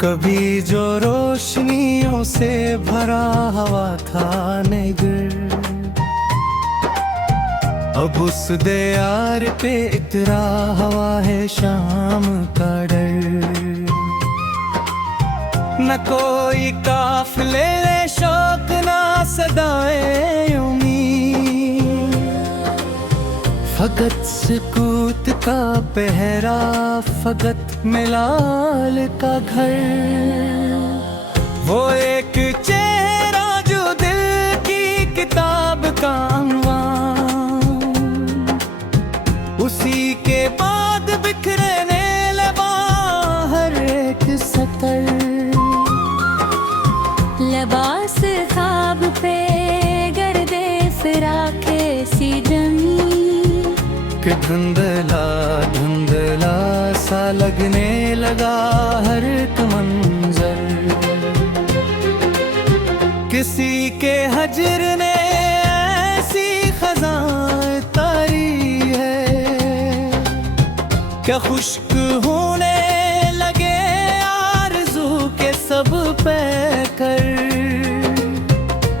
कभी जो रोशनियों से भरा हवा था निगर, अब उस दीवार पे इतरा हवा है शाम का डर। न कोई काफिले शौक ना सदाए उम्मीद, फकत सुकूत का पहरा, फकत मिलाल का घर। वो एक चेहरा जो दिल की किताब का अनवान, उसी के बाद बिखरने लगा हर एक सतर। लबास ख्वाब पे गर्दे फिराके सी जमी, कि धुंधला धुंधला सा लगने लगा हर एक मंजर। किसी के हजर ने ऐसी खज़ां तारी है, क्या खुश्क होने लगे आरज़ू के सब पैकर।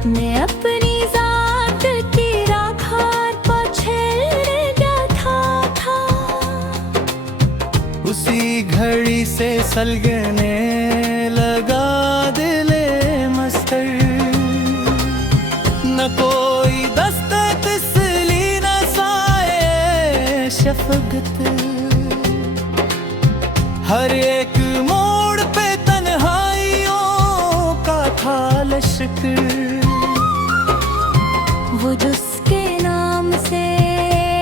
मैं अपनी जात की राखार पछेड़ जाता था, उसी घड़ी से सलगने लगा दिले मस्तर। न कोई दस्ते तिसली न साए शफकत, हर एक मोड़ पे तन्हाइयों का था लश्कर। वो जिसके नाम से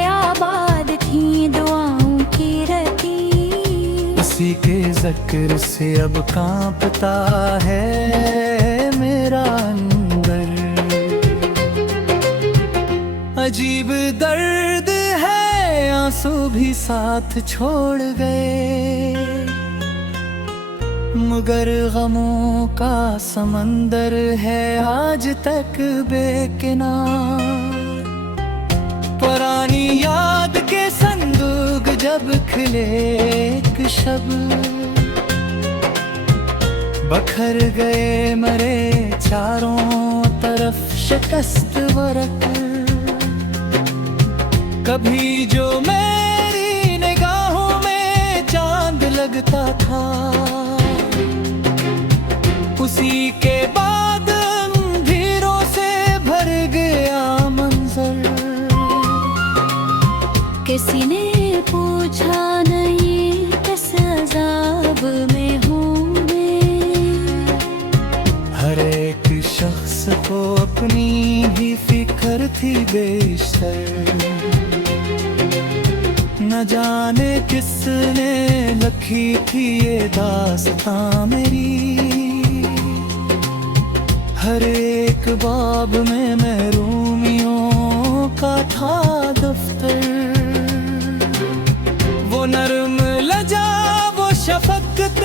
आबाद थी दुआओं की रती, उसी के ज़िक्र से अब कांपता है मेरा अंदर। अजीब दर्द है आंसू भी साथ छोड़ गए, मगर गमों का समंदर है आज तक बेकिनार। पुरानी याद के संदूक जब खिले एक शब, बखर गए मरे चारों तरफ शिकस्त वरक। कभी जो मेरी निगाहों में चांद लगता था, उसी के बाद अंधेरों से भर गया मंजर। किसी ने पूछा नहीं किस अज़ाब में हूँ मैं, हर एक शख्स को अपनी ही फिक्र थी बेशतर। न जाने किसने लिखी थी ये दास्तां मेरी, हर एक बाब में महरूमियों का था दफ्तर। वो नर्म लजा वो शफकत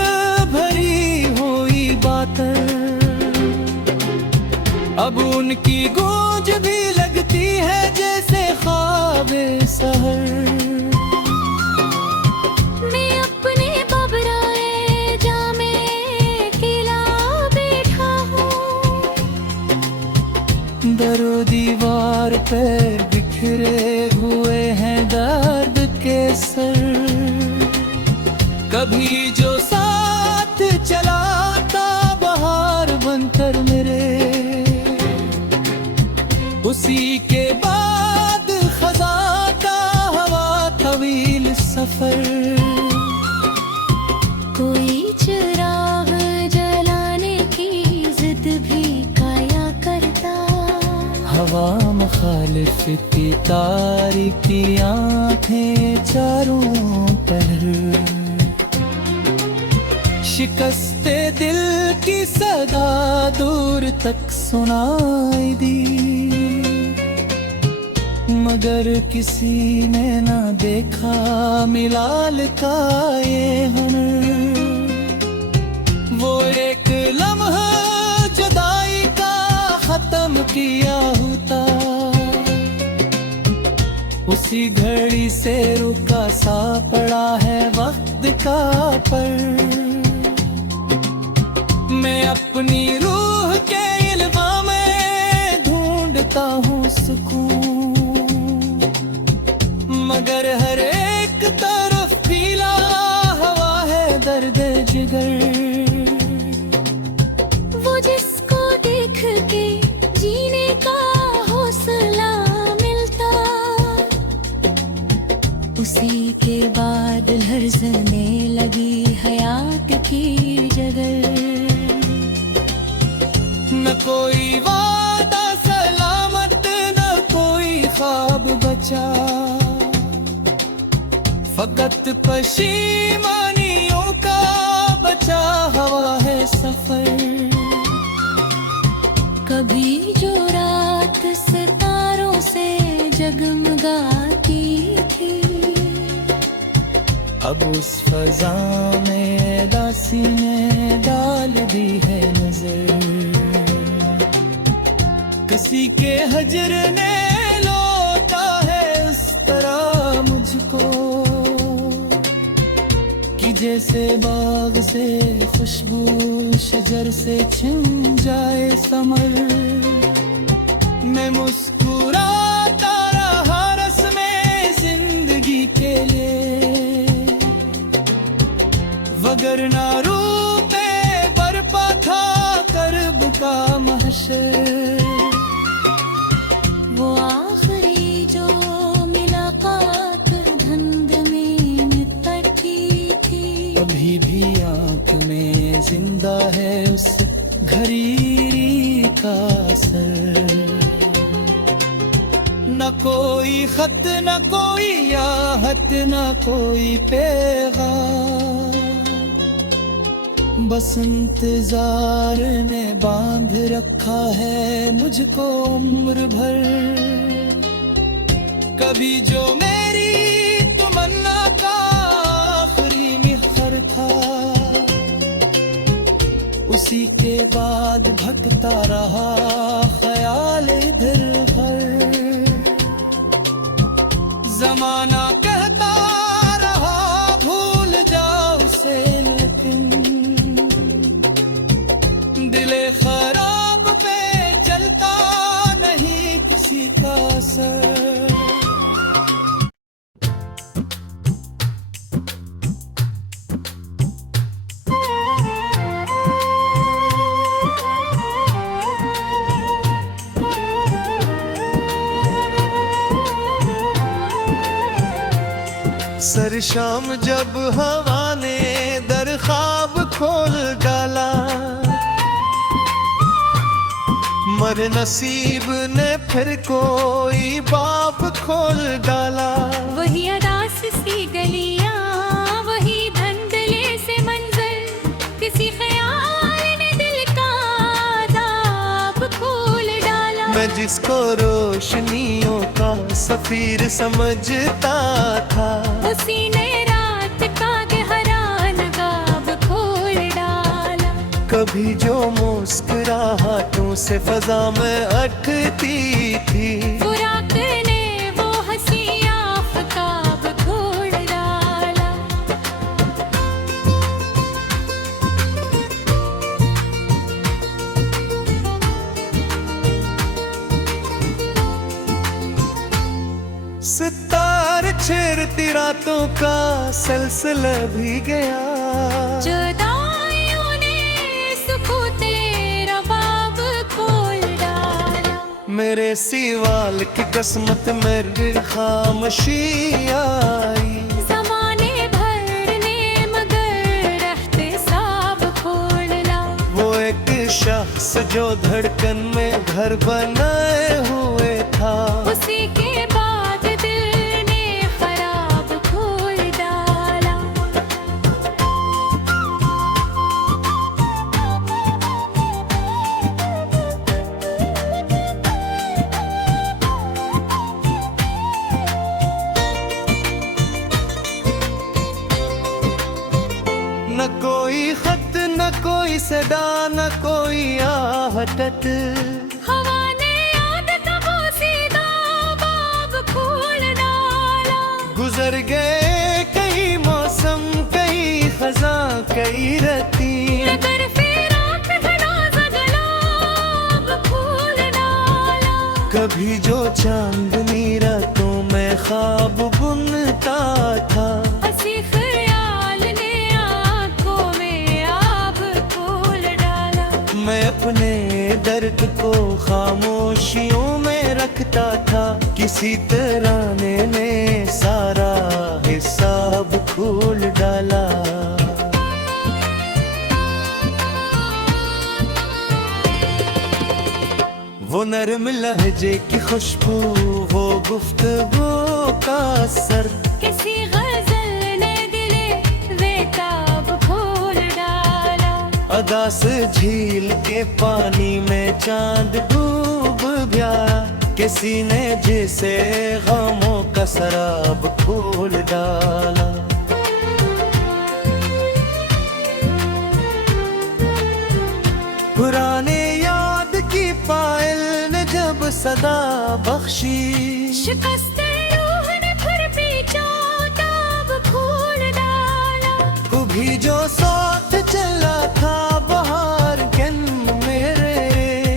भरी हुई बातें, अब उनकी गूंज भी लगती है जैसे ख्वाबे सहर। मैं अपने बबराए जामे किला बैठा हूँ, दरो दीवार पे बिखरे हुए हैं दर्द के सर। कभी जो साथ चला था बहार बनकर मेरे, उसी के बाद खज़ां का हवा तवील सफर। कोई चिराग जलाने की जिद भी काया करता, हवा मुखालिफ की तारीकी आंखें चारों पर। शिकस्ते दिल की सदा दूर तक सुनाई दी, मगर किसी ने ना देखा मिलाल का ये हुनर। वो एक लम्हा जुदाई का खत्म किया होता, उसी घड़ी से रुका सा पड़ा है वक्त का पर। मैं अपनी रूह के इल्वा में ढूंढता हूँ सुकून, मगर हर एक तरफ पीला हवा है दर्द जिगर। वो जिसको देख के जीने का हौसला मिलता, उसी के बाद लर्ज़ने लगी हयात की जगह। न कोई वादा सलामत, न कोई ख्वाब बचा, फकत पशीमानियों का बचा हवा है सफर। कभी जो रात सितारों से जगमगाती थी, अब उस फजा में दासी ने डाल दी है नजर। किसी के हजर ने लौटा है उस तरह मुझको, कि जैसे बाग से खुशबू शजर से छिन जाए समर। मैं मुस्कुराता रहा रस्में जिंदगी के लिए, वगरना रूह पे बरपा था कर्ब का महशर। वो आखिरी जो मुलाकात धुंध में निपटी थी, अभी भी आंख में जिंदा है उस घड़ी का असर। न कोई खत, न कोई आहत, न कोई पैगाम, बस इंतजार ने बांध रखा है मुझको उम्र भर। कभी जो मेरी तमन्ना का आखिरी मिहर था, उसी के बाद भटकता रहा ख्याल इधर उधर। जमाना कहता रहा भूल जाओ उसे, लेकिन दिले खराब पे चलता नहीं किसी का असर। सर शाम जब हवा ने दर ख्वाब खोल डाला, मर नसीब ने फिर कोई बाब खोल डाला। वही अदास सी गलियां, वही धंधले से मंजर, किसी ख्याल ने दिल का दाब खोल डाला। मैं जिसको रोशनियों का सफीर समझता था, उसी ने रात का गहरा नगाब खोल डाला। कभी जो मुस्कुराहटों से फजा में अटती थी, फुराक ने वो हंसी आफताब खोल डाला। सितार छेड़ती रातों का सिलसिला भी गया। जुदाइयों ने सुकूते रबाब खोल डाला। मेरे सीवाल की किस्मत में खामोशी आई। ज़माने भर ने मगर एहतिसाब खोला। वो एक शख्स जो धड़कन में घर बनाए हुए था, उसी के बाद दिल ने खराब खोल डाला। न कोई खत, न कोई सदा, न कोई आहट। हवा ने आदत वो सीधा बाब खोल डाला। गुजर गए कई मौसम, कई खजा, कई रती। नगर फिराक कभी जो चांदनी रातों में ख्वाब बुनता था, हंसी ख्याल ने आंखों में आब खोल डाला। मैं अपने दर्द को खामोशियों में रखता था, किसी तराने ने सारा हिसाब खोल डाला। वो नरम लहजे की खुशबू, वो गुफ्तगू का असर, किसी गजल ने दिले बेताब खोल डाला। अदा से झील के पानी में चांद डूब गया, किसी ने जिसे गमों का शराब खोल डाला। पुराने याद की पायल ने जब सदा बख्शी, शिकस्ते रूह ने फिर भी ताब खोल डाला। कभी जो साथ चला था बाहर गन मेरे,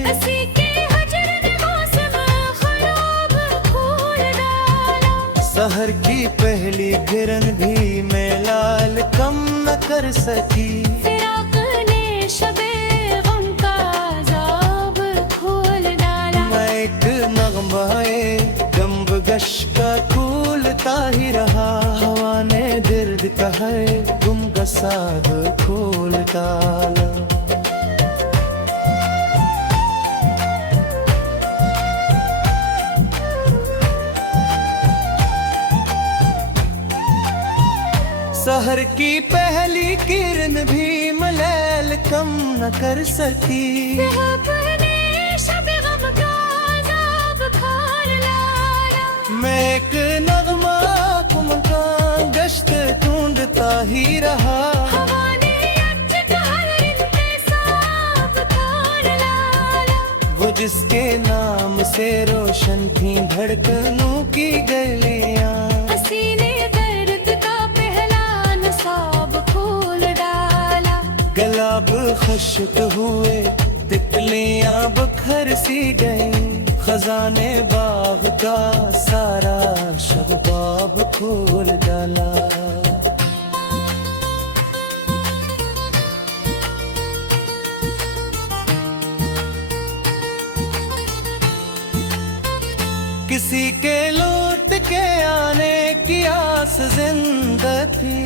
हंसी के हजर ने मौसम खराब खोल डाला। सहर की पहली किरण भी मैं लाल कम न कर सकी, फिराक ने शबे गम का अज़ाब खोल डाला। मैं एक नगमाए गम गश का कूलता ही रहा, हवा ने दर्द का है गुम का साग खोल डाला। सहर की पहली किरण भी मलैल कम न कर सकी, अपने शब गम का अज़ाब खोल डाला। मैं एक नगमा कुम का गश्त ढूंढता ही रहा, हवा ने अच का हर इंतसाब खोल डाला। वो जिसके नाम से रोशन थी धड़कनों की गलियां, हंसी ने दर्द का पहला नसाब खोल डाला। गुलाब खुश्क हुए तितलियां बखर सी गईं, खजाने बाग का सारा शबबाब खोल डाला। किसी के लौट के आने की आस जिंदा थी,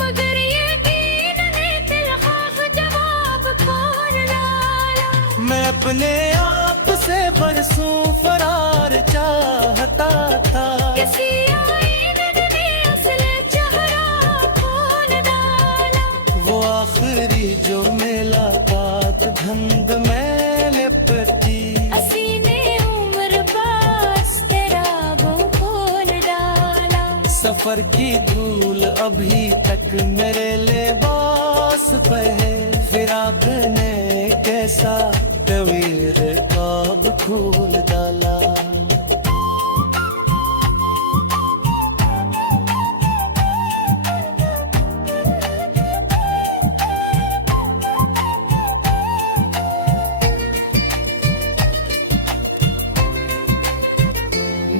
मगर यकीन ने तिलखाख जवाब खोल डाला। मैं अपने आप से बरसूं फरार चाहता था, किसी आईने ने असल चेहरा खोल डाला। वो आखिरी जो मुलाकात धंध में लिपटी, हंसी ने उम्र बास तेरा वो खोल डाला। सफर की धूल अभी तक मेरे लिबास पे है, फिराक ने कैसा तवीर काब खोल डाला।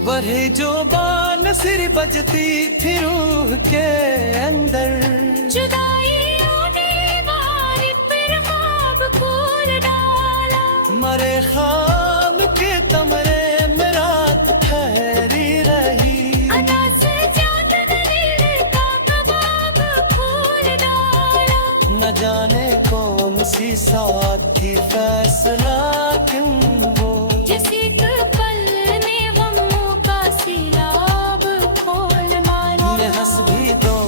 बढ़े जो बान सिर बजती थी रूह के अंदर, जुदाई आने वाली फिर ख्वाब खोल डाला। मरे खाम के कमरे में रात ठहरी रही, अदा से चांदन नीले का कबाब खोल डाला। न जाने कौन सी साथ थी फैसला किन वो, जिस एक पल ने गमों का सैलाब खोल डाला। मैं हंस भी दो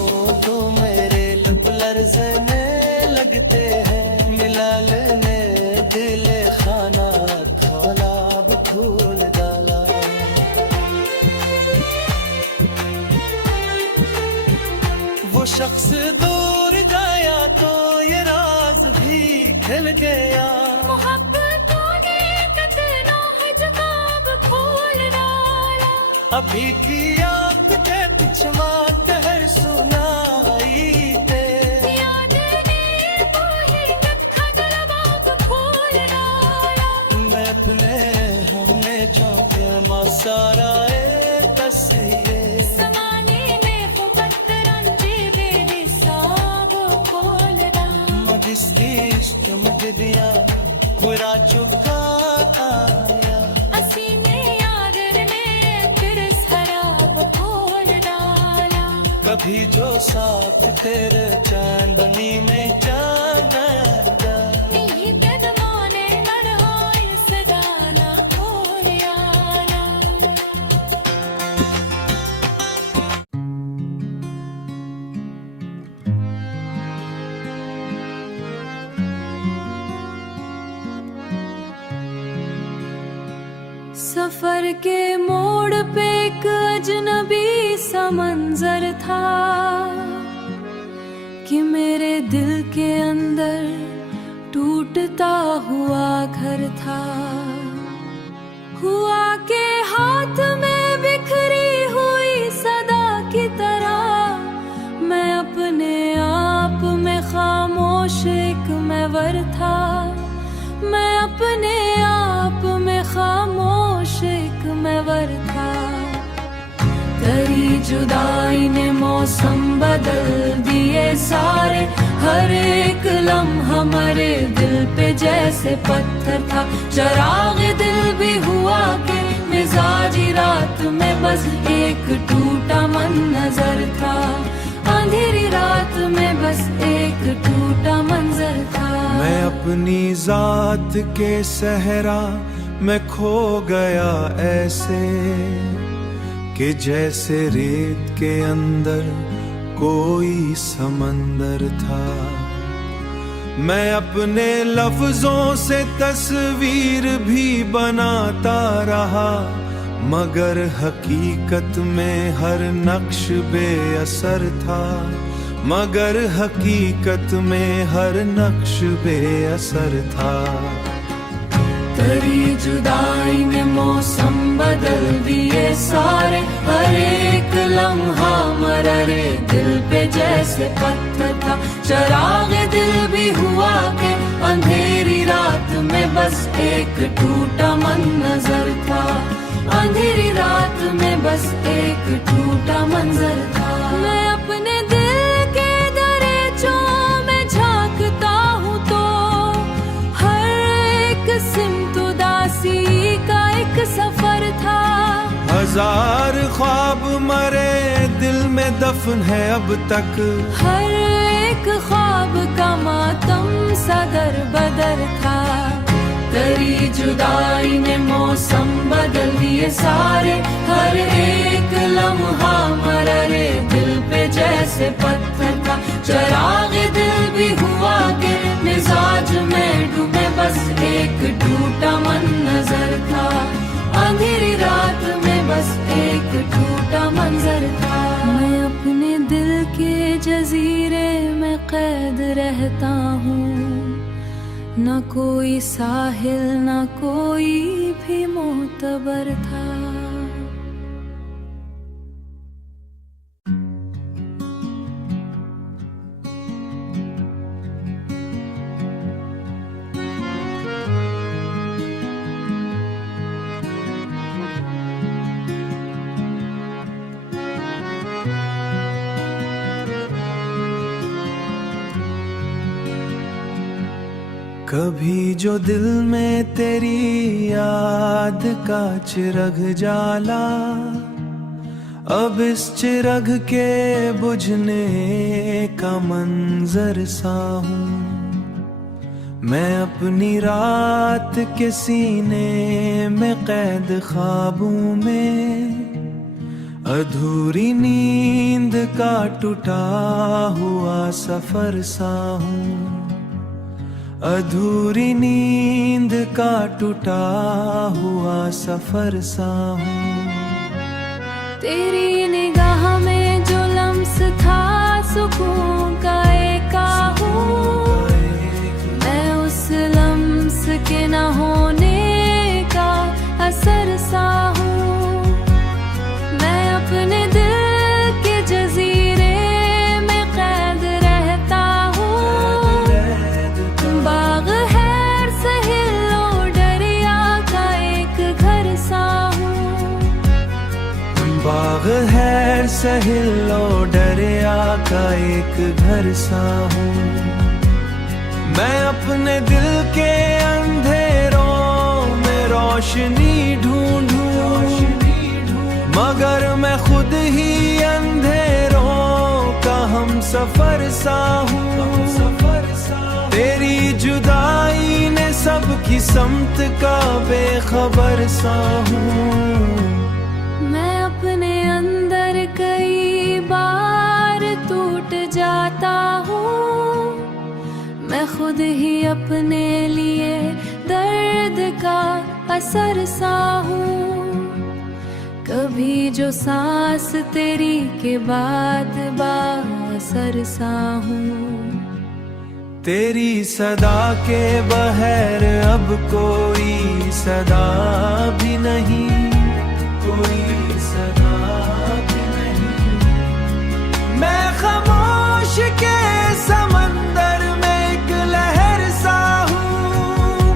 तो मेरे लब लर्जने लगते हैं, मिलाल ने दिल खाना खोलाब खोल डाला। वो शख्स दूर गया तो ये राज भी खिल गया, मोहब्बतों ने कितना है जवाब खोल डाला। अभी की याद के पिछवा कहर सुनाई थे, याद ने वही कथा जवाब खोल डाला। मैं अपने हमने जो कभी जो साथ तेरे चांद बनी में चांद ഈ കദമോനെ നടഹായ സദാന കോരിയാന सफर के मोड़ पे एक अजनबी सा मंजर था कि मेरे दिल के अंदर टूटता हुआ घर था। हुआ के हाथ में बिखरी हुई सदा की तरह मैं अपने आप में खामोश एक महवर था। मैं अपने आप में खामोश एक महवर था। तेरी जुदाई ने मौसम बदल दिए सारे, हर एक लम्हा हमारे दिल पे जैसे पत्थर था। चराग दिल भी हुआ के मिजाजी रात में बस एक टूटा मन नजर था। अंधेरी रात में बस एक टूटा मंजर था। मैं अपनी जात के सहरा में खो गया ऐसे कि जैसे रेत के अंदर कोई समंदर था। मैं अपने लफ्जों से तस्वीर भी बनाता रहा, मगर हकीकत में हर नक्श बेअसर था। मगर हकीकत में हर नक्श बेअसर था। तेरी जुदाई ने मौसम बदल दिए सारे, हर एक लम्हा मररे दिल पे जैसे पत्थर था। चराग दिल भी हुआ के अंधेरी रात में बस एक टूटा मन नजर था। अंधेरी रात में बस एक टूटा मंजर था। मैं अपने दिल के दरीचों में झांकता हूँ तो हर एक सिमत उदासी का एक सफर था। हजार ख्वाब मरे दिल में दफन है अब तक, हर एक ख्वाब का मातम सदर बदर था। तेरी जुदाई ने मौसम बदल दिए सारे, हर एक लम्हा मररे दिल पे जैसे पत्थर था। चराग दिल भी हुआ के मिजाज में डूबे बस एक टूटा मन नजर था। अंधेरी रात में बस एक टूटा मंजर था। मैं अपने दिल के जजीरे में कैद रहता हूँ, न कोई साहिल न कोई भी मोतबर था। कभी जो दिल में तेरी याद का चिरग जाला, अब इस चिरग के बुझने का मंजर सा हूँ। मैं अपनी रात के सीने में कैद ख्वाबों में, अधूरी नींद का टूटा हुआ सफर सा हूँ। अधूरी नींद का टूटा हुआ सफर सा हूँ। तेरी निगाह में जो लम्स था सुकून का एक हूँ, मैं उस लम्स के न होने का असर सा हूँ। मैं अपने दिल के जजीरे में कैद रहता हूँ। बाग है सहेलो दरिया का एक घर सा हूँ। बाग है सहेलो दरिया का एक घर सा हूँ। मैं अपने दिल के अंधेरों में रोशनी ढूंढूं, मगर मैं खुद ही अंधेरों सफर सा हूँ, तेरी जुदाई ने सबकी समत का बेखबर सा हूँ। मैं अपने अंदर कई बार टूट जाता हूँ, मैं खुद ही अपने लिए दर्द का असर सा हूँ। कभी जो सांस तेरी के बाद बासर सा हूँ। तेरी सदा के बगैर अब कोई सदा भी नहीं, कोई सदा भी नहीं। मैं खामोश के समंदर में एक लहर सा हूँ,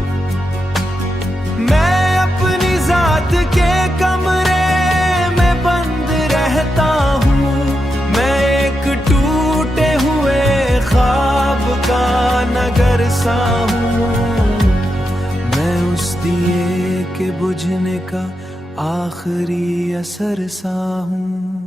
मैं अपनी जात के कमरे में बंद रहता हूँ। मैं एक टूटे हुए ख्वाब का नगर सा हूँ, मैं उस दिए के बुझने का आखिरी असर सा हूँ।